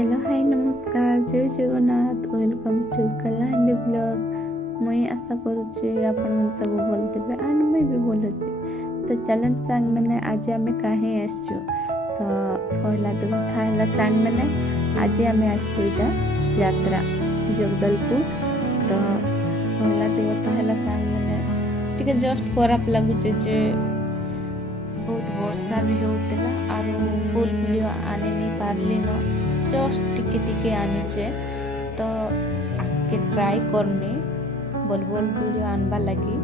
Hello hi नमस्कार जय Jagannath welcome to Kalahandi blog. मुई आशा करुच्ची आपण मन सब भल थे एंड मुई भी भल अच्छी। तो चलन सांग मैंने आज आम कहीं आसचु तो पहला तो कथा है सांग मैंने आज आम आसचु यात्रा जगदलपुर। तो पहला तो कथा है सांग मैंने टिके जस्ट खराब लगुचे जे बहुत वर्षा भी होता और फुल वीडियो आनी नहीं पारली न जस्ट टिके टिके आनीचे। तो आगे ट्राई करमी बोल बोल वीडियो आनबा लगी